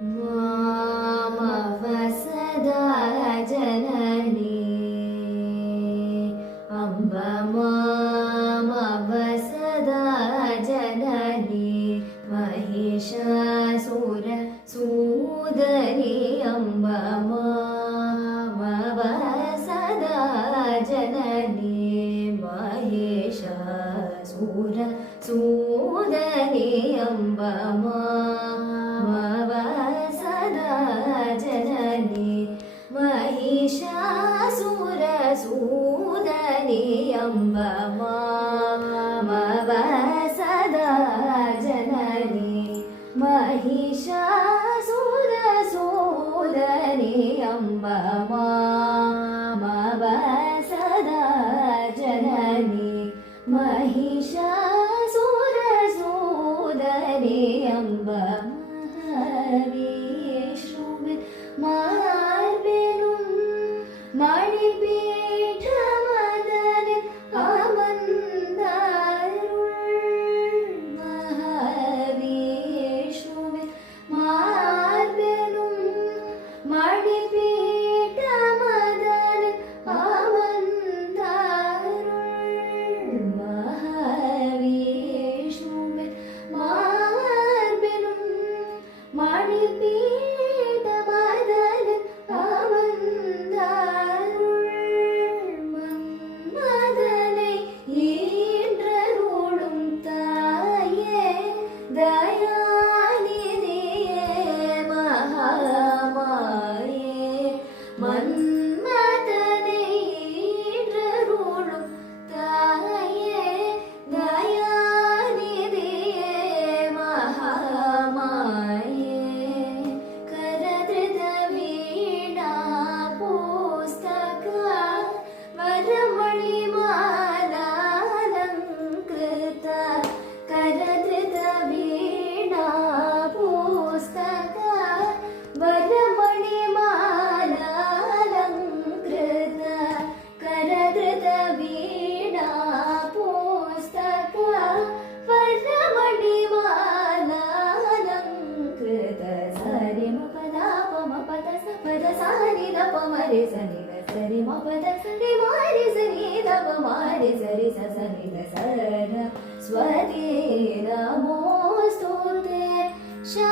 मामव सदा जननी अम्ब मामव सदा जननी महिषासुर सूदनी अम्ब मामव सदा जननी महिषासुर सूदनी अम्ब मामव सदा जननी महिषासुर सूदनी अम्ब मामव सदा जननी महिषासुर सूदनी अम्ब मामव सदा जननी महिषासुर सूदनी अम्ब महाविष्णुवे मार्बेनुं मणिपीठमदने अमर्ந்தருள் महाविष्णुवे मार्बेनुं मणिपीठमदने अमर्ந்தருள் महाविष्णुवे मार्बेनुं मणिपीठमदने अमर्ந்தருள் மன்மதனை ஈன்றருளும் தாயே தயாநிதியே மகாமாயே மன்மதனை ஈன்றருளும் தாயே தயாநிதியே மகாமாயே கரத்ருத வீணா புஸ்தக ವರಮಣಿ ಮಾಲಾಲಂಕೃತ ಕರಧೃತ ವೀಣಾ ಪುಸ್ತಕ ವರಮಣಿ ಮಾಲಾಲಂಕೃತ ಕರಧೃತ ವೀಣಾ ಪುಸ್ತಕ ವರಮಣಿ ಮಾಲಾಲಂಕೃತ ಸರಿ ಮ ಪದ ಪ ಮ ಪದ ಸ ಪದ ಸ ನಿ ದ ಪ ಮ ರೆ ಸ ನಿ ದ ಸರಿ ಮ ಪದ ಸರಿ ಮ ರೆ ಸ ನಿ ದ ಪ ಮ ರೆ ಸರಿ ಸ ಸ ನಿ ದ ಸ ರ ಸ್ವದೇ ನಮೋಸ್ತುತೆ ಶಾ